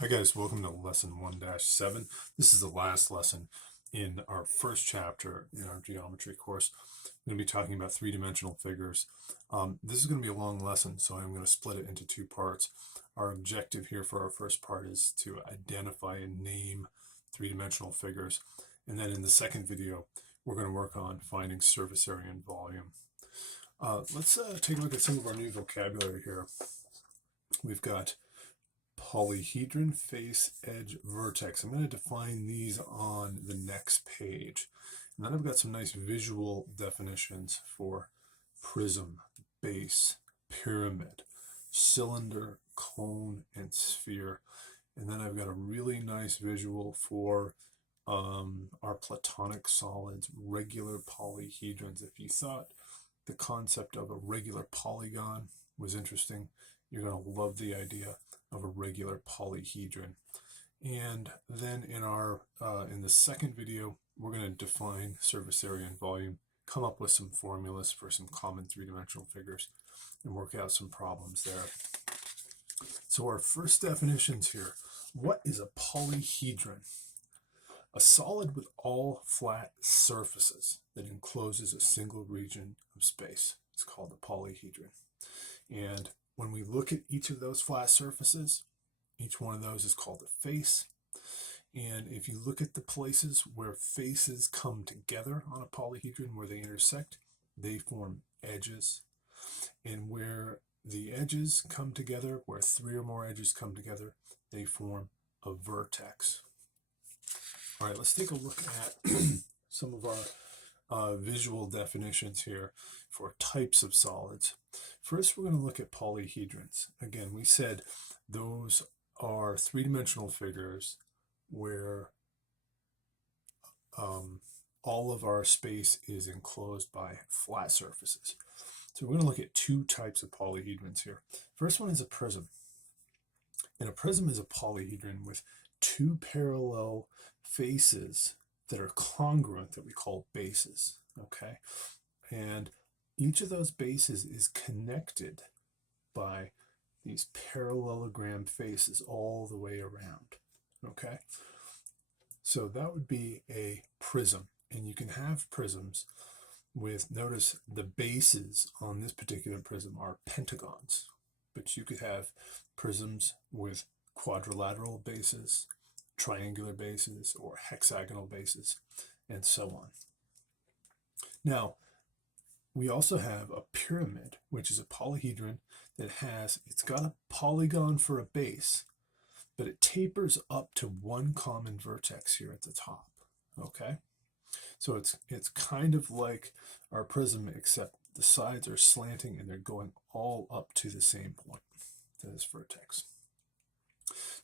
Hi guys, welcome to lesson 1-7. This is the last lesson in our first chapter in our geometry course. I'm going to be talking about three-dimensional figures. This is going to be a long lesson, so I'm going to split it into two parts. Our objective here for our first part is to identify and name three-dimensional figures. And then in the second video, we're going to work on finding surface area and volume. Let's take a look at some of our new vocabulary here. We've got polyhedron, face, edge, vertex. I'm going to define these on the next page. And then I've got some nice visual definitions for prism, base, pyramid, cylinder, cone, and sphere. And then I've got a really nice visual for our platonic solids, regular polyhedrons. If you thought the concept of a regular polygon was interesting, you're going to love the idea of a regular polyhedron. And then in the second video, we're going to define surface area and volume, come up with some formulas for some common three-dimensional figures, and work out some problems there. So our first definitions here. What is a polyhedron? A solid with all flat surfaces that encloses a single region of space. It's called a polyhedron. And when we look at each of those flat surfaces, each one of those is called a face. And if you look at the places where faces come together on a polyhedron, where they intersect, they form edges. And where the edges come together, where three or more edges come together, they form a vertex. All right, let's take a look at some of our visual definitions here for types of solids. First, we're going to look at polyhedrons. Again, we said those are three-dimensional figures where all of our space is enclosed by flat surfaces. So we're going to look at two types of polyhedrons here. First one is a prism. And a prism is a polyhedron with two parallel faces that are congruent that we call bases, okay? And each of those bases is connected by these parallelogram faces all the way around, okay? So that would be a prism. And you can have prisms with, notice the bases on this particular prism are pentagons, but you could have prisms with quadrilateral bases, triangular bases, or hexagonal bases, and so on. Now, we also have a pyramid, which is a polyhedron that it's got a polygon for a base, but it tapers up to one common vertex here at the top, okay? So it's kind of like our prism, except the sides are slanting and they're going all up to the same point, to this vertex.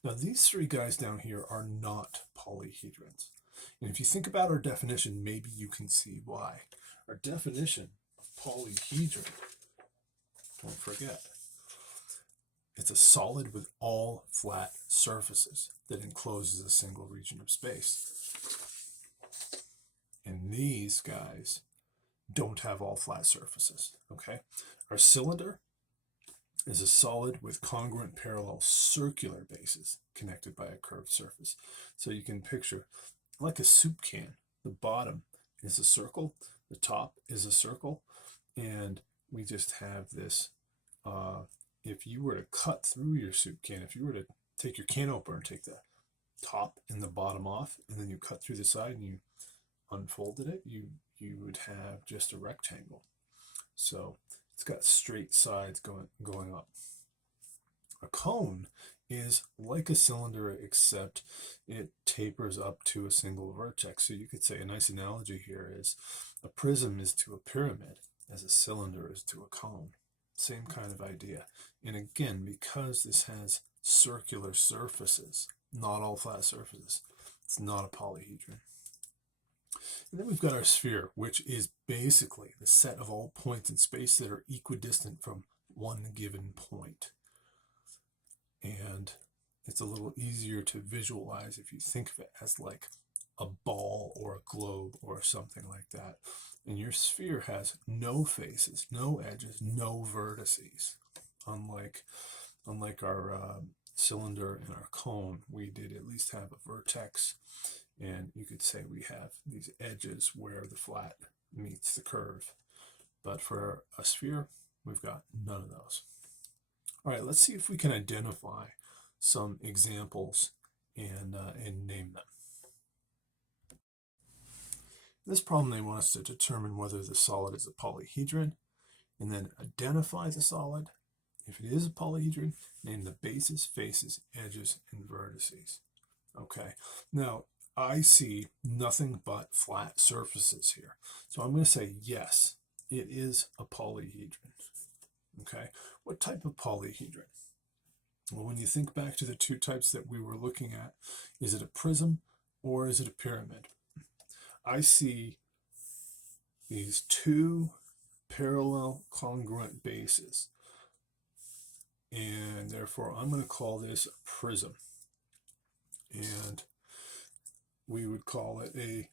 Now, these three guys down here are not polyhedrons. And if you think about our definition, maybe you can see why. Our definition of polyhedron, don't forget, it's a solid with all flat surfaces that encloses a single region of space. And these guys don't have all flat surfaces, okay? Our cylinder is a solid with congruent parallel circular bases connected by a curved surface. So you can picture like a soup can. The bottom is a circle, the top is a circle, and we just have this. If you were to cut through your soup can, if you were to take your can opener and take the top and the bottom off, and then you cut through the side and you unfolded it, you would have just a rectangle. So it's got straight sides going up. A cone is like a cylinder, except it tapers up to a single vertex. So you could say a nice analogy here is a prism is to a pyramid as a cylinder is to a cone. Same kind of idea. And again, because this has circular surfaces, not all flat surfaces, it's not a polyhedron. And then we've got our sphere, which is basically the set of all points in space that are equidistant from one given point. And it's a little easier to visualize if you think of it as like a ball or a globe or something like that. And your sphere has no faces, no edges, no vertices, unlike our cylinder and our cone, we did at least have a vertex, and you could say we have these edges where the flat meets the curve. But for a sphere, we've got none of those. All right, let's see if we can identify some examples and name them. This problem, they want us to determine whether the solid is a polyhedron, and then identify the solid. If it is a polyhedron, name the bases, faces, edges, and vertices. Okay, now I see nothing but flat surfaces here. So I'm going to say yes, it is a polyhedron. Okay, what type of polyhedron? Well, when you think back to the two types that we were looking at, is it a prism or is it a pyramid? I see these two parallel congruent bases, and therefore I'm going to call this a prism, and we would call it a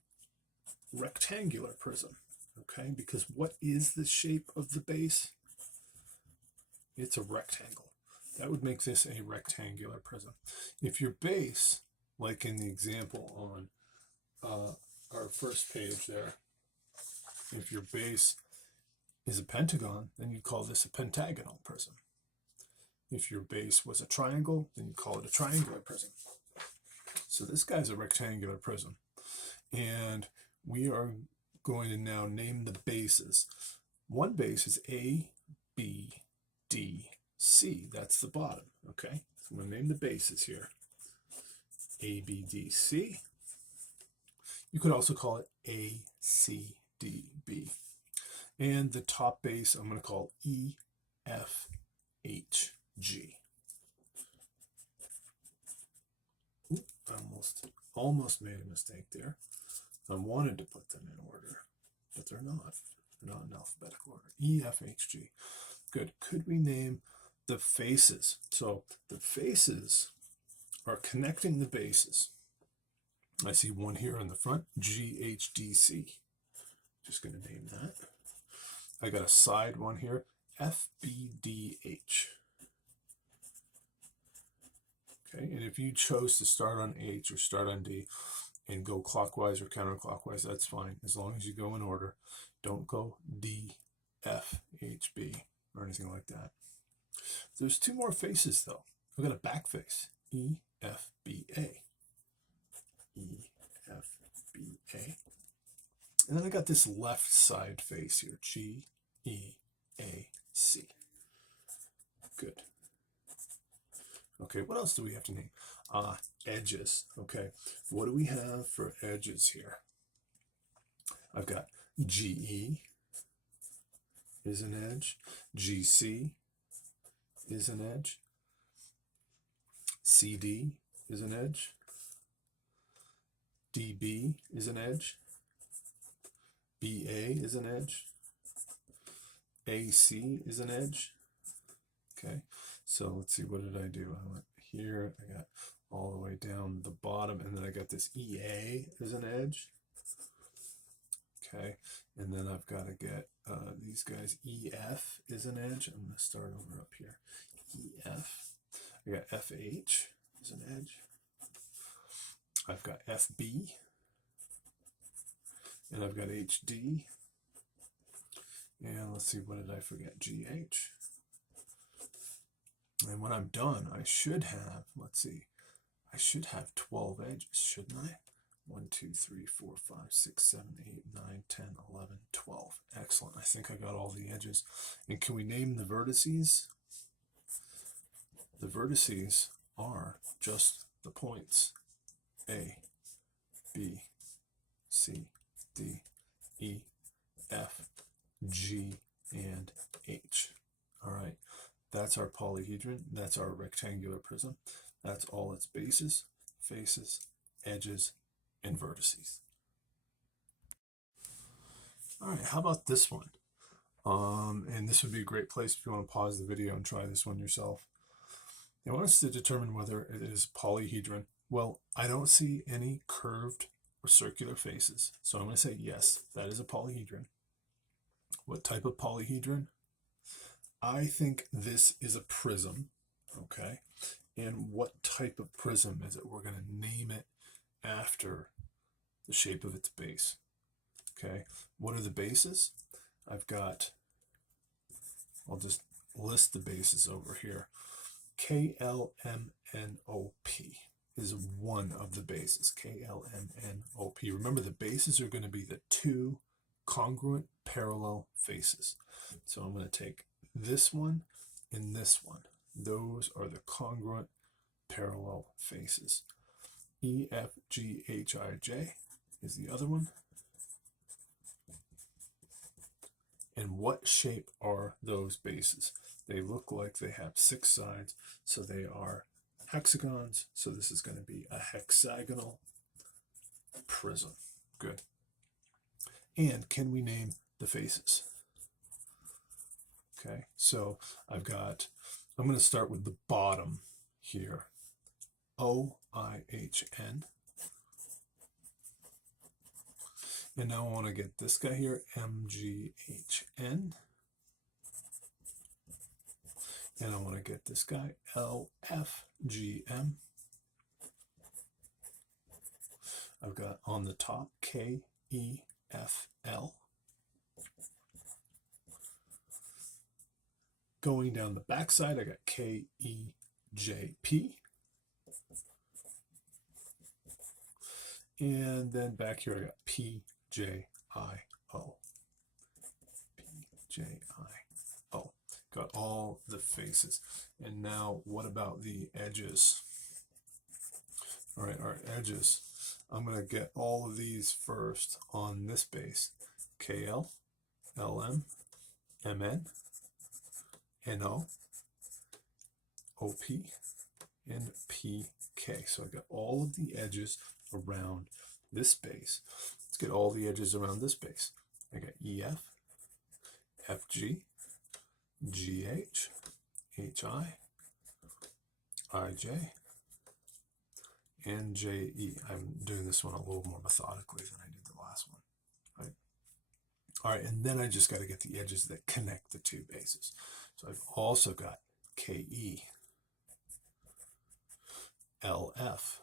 rectangular prism. Okay, because what is the shape of the base? It's a rectangle. That would make this a rectangular prism. If your base, like in the example on our first page there, if your base is a pentagon, then you'd call this a pentagonal prism. If your base was a triangle, then you'd call it a triangular prism. So this guy's a rectangular prism. And we are going to now name the bases. One base is A, B, D, C. That's the bottom, okay? So I'm going to name the bases here. A, B, D, C. You could also call it A, C, D, B. And the top base I'm going to call E, F, H, G. Ooh, almost made a mistake there. I wanted to put them in order, but they're not. They're not in alphabetical order. E, F, H, G. Good. Could we name the faces? So the faces are connecting the bases. I see one here in the front, G, H, D, C. Just going to name that. I got a side one here, F, B, D, H. Okay, and if you chose to start on H or start on D and go clockwise or counterclockwise, that's fine, as long as you go in order. Don't go D, F, H, B, or anything like that. There's two more faces, though. I've got a back face, E, F, B, A. E, F, B, A. And then I got this left side face here, G, E, A, C. Good. Okay, what else do we have to name? Edges. Okay, what do we have for edges here? I've got GE is an edge. GC is an edge. CD is an edge. DB is an edge. BA is an edge. AC is an edge. Okay, so let's see, what did I do? I went here, I got all the way down the bottom, and then I got this EA as an edge. Okay, and then I've got to get these guys. EF is an edge. I'm going to start over up here. EF. I got FH is an edge. I've got FB. And I've got HD. And let's see, what did I forget? GH. And when I'm done, I should have, let's see, I should have 12 edges, shouldn't I? 1, 2, 3, 4, 5, 6, 7, 8, 9, 10, 11, 12. Excellent. I think I got all the edges. And can we name the vertices? The vertices are just the points. A, B, C, D, E, F, G, and H. All right. That's our polyhedron. That's our rectangular prism. That's all its bases, faces, edges, and vertices. All right, how about this one? And this would be a great place if you want to pause the video and try this one yourself. They want us to determine whether it is polyhedron. Well, I don't see any curved or circular faces, so I'm going to say yes, that is a polyhedron. What type of polyhedron? I think this is a prism, okay? And what type of prism is it? We're going to name it after the shape of its base. Okay, what are the bases? I'll just list the bases over here. KLMNOP is one of the bases. KLMNOP. Remember, the bases are going to be the two congruent parallel faces. So I'm going to take this one and this one. Those are the congruent parallel faces. EFGHIJ is the other one. And what shape are those bases? They look like they have 6 sides, so they are hexagons. So this is going to be a hexagonal prism. Good. And can we name the faces? Okay, so I'm going to start with the bottom here. OIHN. And now I want to get this guy here, MGHN. And I want to get this guy, LFGM. I've got on the top, KEFL. Going down the back side, I got KEJP. And then back here, I got PJIO. PJIO. Got all the faces. And now what about the edges? All right, our edges. I'm going to get all of these first on this base. KL, LM, MN, NO, OP, and PK. So I got all of the edges around this base. Let's get all the edges around this base. I got EF, FG, GH, HI, IJ, and JE. I'm doing this one a little more methodically than I did the last one. Right? All right, and then I just got to get the edges that connect the two bases. So I've also got KE, LF,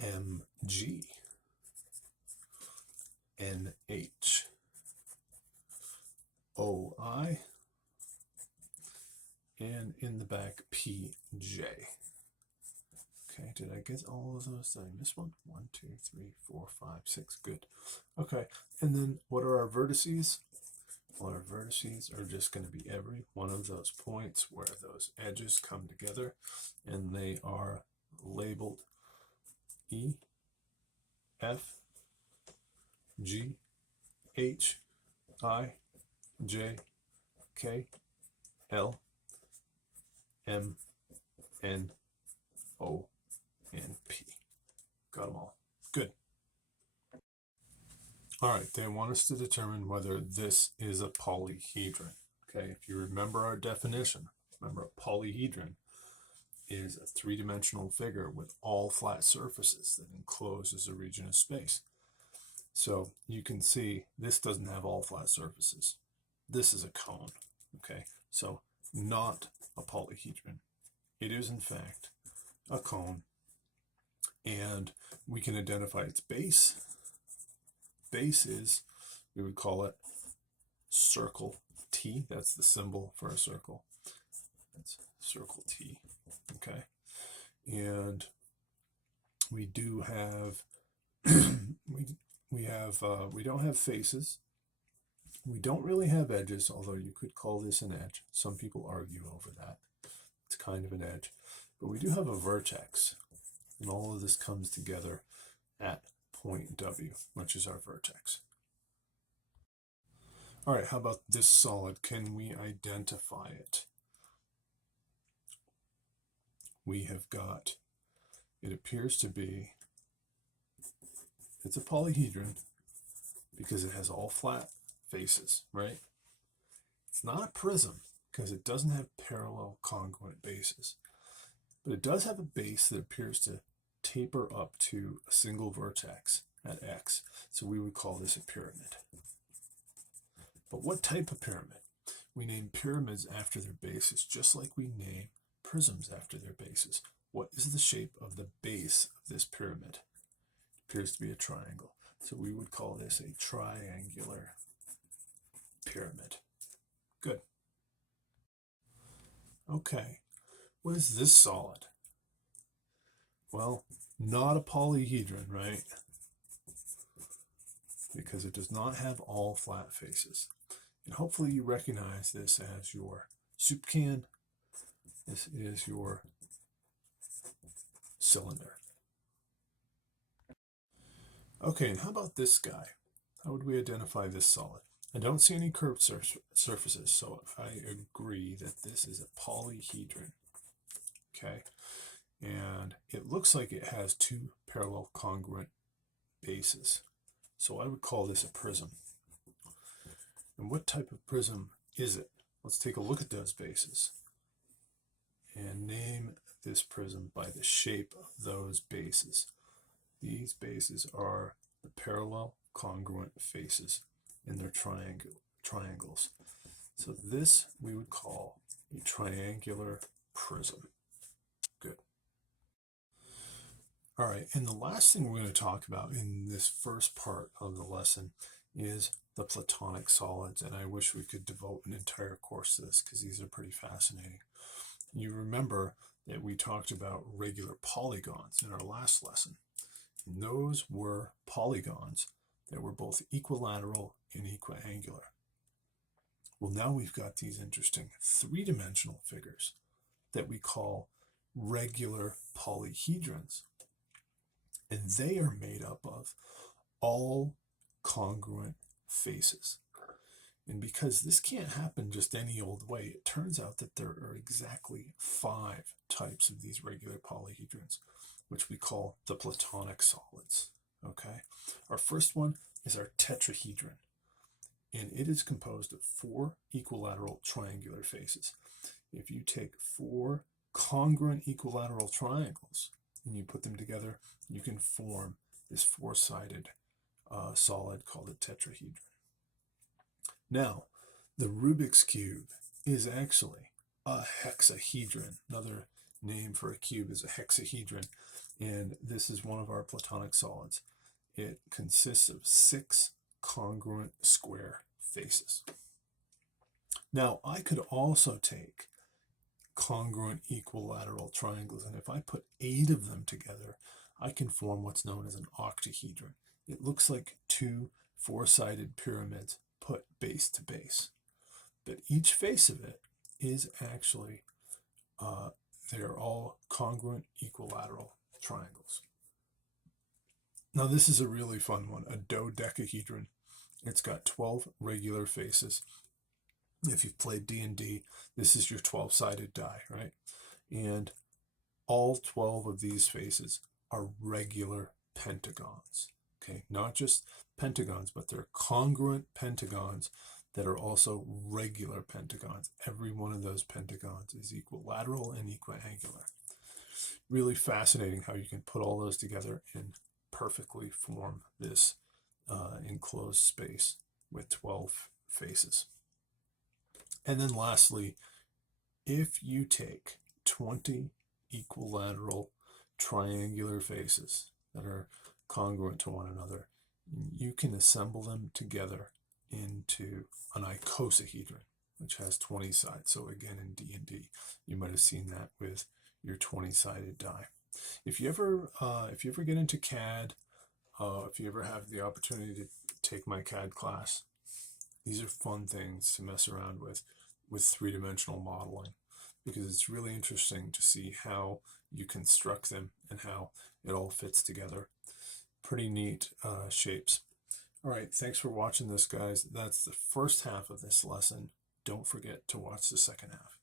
MG, NH, OI, and in the back, PJ. Okay, did I get all of those? Did I miss one? 1, 2, 3, 4, 5, 6. Good. Okay, and then what are our vertices? Well, our vertices are just going to be every one of those points where those edges come together, and they are labeled E, F, G, H, I, J, K, L, M, N, O, and P. Got them all. Good. All right, they want us to determine whether this is a polyhedron. Okay, if you remember our definition, remember a polyhedron is a three-dimensional figure with all flat surfaces that encloses a region of space. So you can see this doesn't have all flat surfaces. This is a cone. Okay, so not a polyhedron. It is in fact a cone, and we can identify its base. Base is, we would call it circle T. That's the symbol for a circle. That's circle T. Okay, and we do have we don't have faces. We don't really have edges, although you could call this an edge. Some people argue over that. It's kind of an edge, but we do have a vertex, and all of this comes together at point W, which is our vertex. All right, how about this solid? Can we identify it? We have got, it appears to be, it's a polyhedron because it has all flat faces, right? It's not a prism because it doesn't have parallel congruent bases, but it does have a base that appears to taper up to a single vertex at X. So we would call this a pyramid. But what type of pyramid? We name pyramids after their bases, just like we name prisms after their bases. What is the shape of the base of this pyramid? It appears to be a triangle. So we would call this a triangular pyramid. Good. Okay, what is this solid? Well, not a polyhedron, right? Because it does not have all flat faces. And hopefully you recognize this as your soup can. This is your cylinder. Okay, and how about this guy? How would we identify this solid? I don't see any curved surfaces, so I agree that this is a polyhedron. Okay, and it looks like it has two parallel congruent bases. So I would call this a prism. And what type of prism is it? Let's take a look at those bases and name this prism by the shape of those bases. These bases are the parallel congruent faces in their triangles. So this we would call a triangular prism. Good. All right, and the last thing we're going to talk about in this first part of the lesson is the Platonic solids, and I wish we could devote an entire course to this because these are pretty fascinating. You remember that we talked about regular polygons in our last lesson, and those were polygons that were both equilateral and equiangular. Well, now we've got these interesting three-dimensional figures that we call regular polyhedrons. And they are made up of all congruent faces. And because this can't happen just any old way, it turns out that there are exactly 5 types of these regular polyhedrons, which we call the Platonic solids. Okay, our first one is our tetrahedron, and it is composed of 4 equilateral triangular faces. If you take 4 congruent equilateral triangles and you put them together, you can form this 4-sided solid called a tetrahedron. Now, the Rubik's Cube is actually a hexahedron. Another name for a cube is a hexahedron, and this is one of our Platonic solids. It consists of 6 congruent square faces. Now, I could also take congruent equilateral triangles, and if I put 8 of them together, I can form what's known as an octahedron. It looks like 2 4-sided pyramids put base to base, but each face of it is actually they're all congruent equilateral triangles. Now this is a really fun one, a dodecahedron. It's got 12 regular faces. If you've played D&D, this is your 12-sided die, right? And all 12 of these faces are regular pentagons. Okay, not just pentagons, but they're congruent pentagons that are also regular pentagons. Every one of those pentagons is equilateral and equiangular. Really fascinating how you can put all those together and perfectly form this enclosed space with 12 faces. And then lastly, if you take 20 equilateral triangular faces that are congruent to one another, you can assemble them together into an icosahedron, which has 20 sides. So again, in D&D, you might have seen that with your 20-sided die. If you ever get into CAD, if you ever have the opportunity to take my CAD class, these are fun things to mess around with 3-dimensional modeling, because it's really interesting to see how you construct them and how it all fits together. Pretty neat shapes. All right, thanks for watching this, guys. That's the first half of this lesson. Don't forget to watch the second half.